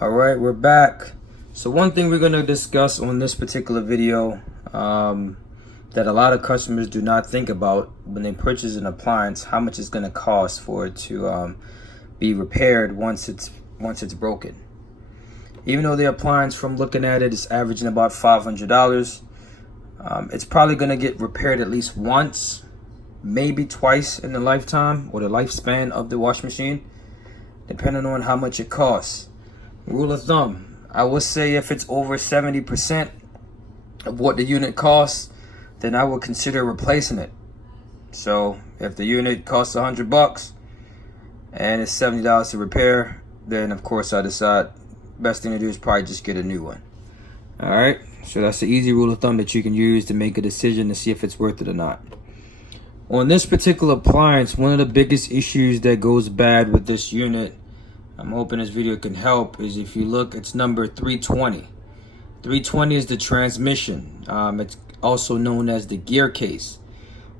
All right, we're back. So one thing we're going to discuss on this particular video that a lot of customers do not think about when they purchase an appliance, how much it's going to cost for it to be repaired once it's broken. Even though the appliance, from looking at it, is averaging about $500, it's probably going to get repaired at least once, maybe twice in the lifetime or the lifespan of the washing machine, depending on how much it costs. Rule of thumb, I would say if it's over 70% of what the unit costs, then I would consider replacing it. So if the unit costs $100 and it's $70 to repair, then of course I decide best thing to do is probably just get a new one. All right, so that's the easy rule of thumb that you can use to make a decision to see if it's worth it or not. On this particular appliance, one of the biggest issues that goes bad with this unit, I'm hoping this video can help, is if you look, it's number 320. 320 is the transmission. It's also known as the gear case.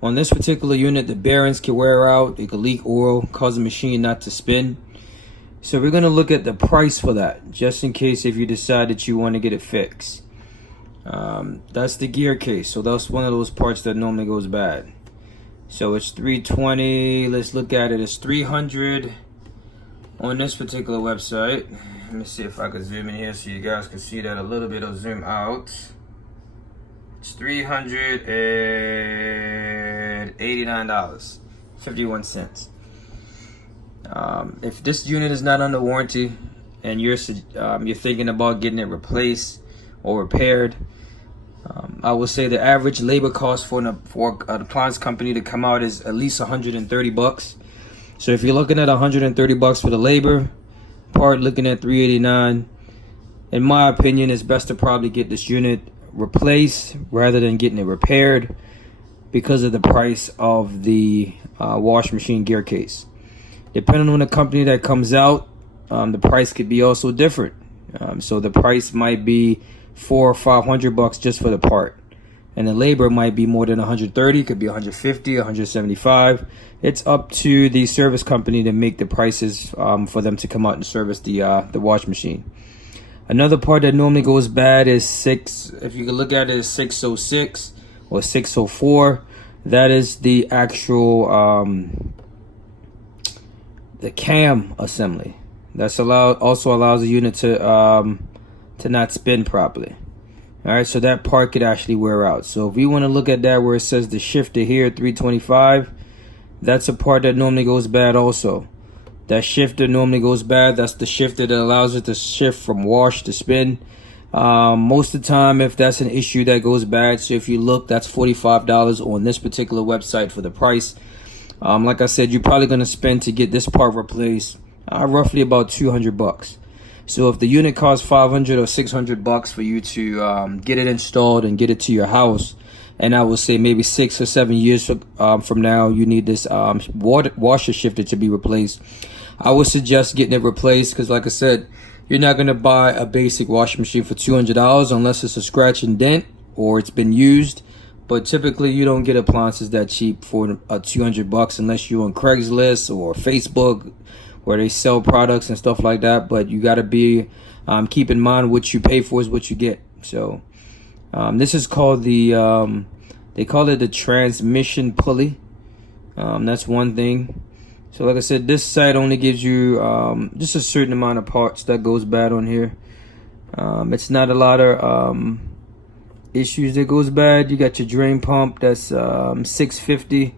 On this particular unit, the bearings can wear out, it can leak oil, cause the machine not to spin. So we're going to look at the price for that, just in case if you decide that you want to get it fixed. That's the gear case. So that's one of those parts that normally goes bad. So it's 320. Let's look at it. It's 300 on this particular website. Let me see if I can zoom in here so you guys can see that a little bit. I'll zoom out. It's $389.51. If this unit is not under warranty and you're thinking about getting it replaced or repaired, I will say the average labor cost for an appliance company to come out is at least $130. So if you're looking at $130 for the labor part, looking at $389, in my opinion, it's best to probably get this unit replaced rather than getting it repaired because of the price of the wash machine gear case. Depending on the company that comes out, the price could be also different. So the price might be $400 or $500 just for the part, and the labor might be more than $130, could be $150, $175. It's up to the service company to make the prices for them to come out and service the wash machine. Another part that normally goes bad is if you can look at it, is 606 or 604. That is the actual the cam assembly. That's also allows the unit to not spin properly. All right, so that part could actually wear out. So if we want to look at that where it says the shifter here, 325, that's a part that normally goes bad also. That shifter normally goes bad. That's the shifter that allows it to shift from wash to spin. Most of the time, if that's an issue, that goes bad. So if you look, that's $45 on this particular website for the price. Like I said, you're probably going to spend to get this part replaced roughly about $200. So if the unit costs $500 or $600 for you to get it installed and get it to your house, and I will say maybe 6 or 7 years from now, you need this washer shifter to be replaced, I would suggest getting it replaced, because like I said, you're not going to buy a basic washing machine for $200 unless it's a scratch and dent or it's been used. But typically you don't get appliances that cheap for $200 unless you're on Craigslist or Facebook where they sell products and stuff like that. But you got to be keep in mind what you pay for is what you get. So this is called the they call it the transmission pulley. That's one thing. So like I said, this site only gives you just a certain amount of parts that goes bad on here. It's not a lot of issues that goes bad. You got your drain pump, that's $650.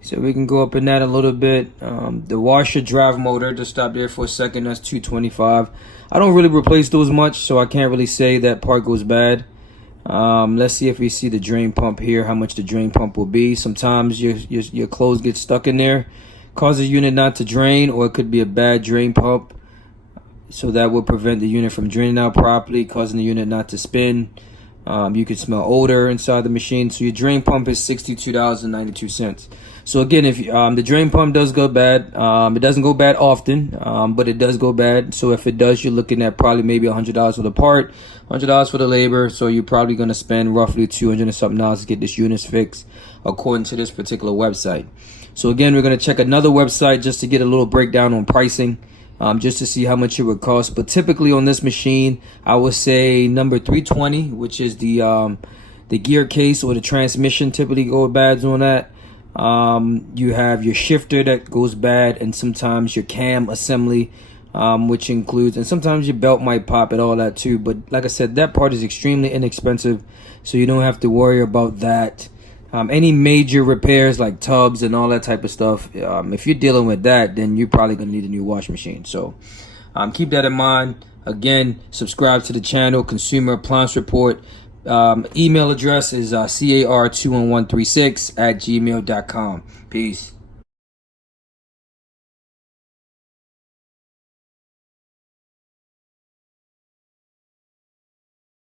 So we can go up in that a little bit. The washer drive motor, to stop there for a second, that's $225. I don't really replace those much, so I can't really say that part goes bad. Let's see if we see the drain pump here, how much the drain pump will be. Sometimes your clothes get stuck in there, causes the unit not to drain, or it could be a bad drain pump. So that will prevent the unit from draining out properly, causing the unit not to spin. You can smell odor inside the machine. So your drain pump is $62.92. So again, if the drain pump does go bad, it doesn't go bad often, but it does go bad. So if it does, you're looking at probably maybe $100 for the part, $100 for the labor. So you're probably going to spend roughly $200 and something to get this unit fixed, according to this particular website. So again, we're going to check another website just to get a little breakdown on pricing, just to see how much it would cost. But typically on this machine, I would say number 320, which is the gear case or the transmission typically go bad on that. You have your shifter that goes bad, and sometimes your cam assembly, which includes, and sometimes your belt might pop and all that too. But like I said, that part is extremely inexpensive, so you don't have to worry about that. Any major repairs like tubs and all that type of stuff, if you're dealing with that, then you're probably going to need a new washing machine. So keep that in mind. Again, subscribe to the channel, Consumer Appliance Report. Email address is car21136@gmail.com. Peace.